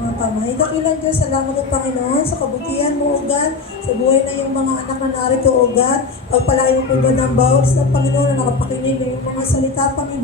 mga kamay. Dakilang Diyos, salamat po Panginoon sa kabutihan mo, O God, sa buhay na yung mga anak na narito, O God. Pagpalain mo po ba ng bawat sa Panginoon na nakapakinig ng yung mga salita, Panginoon.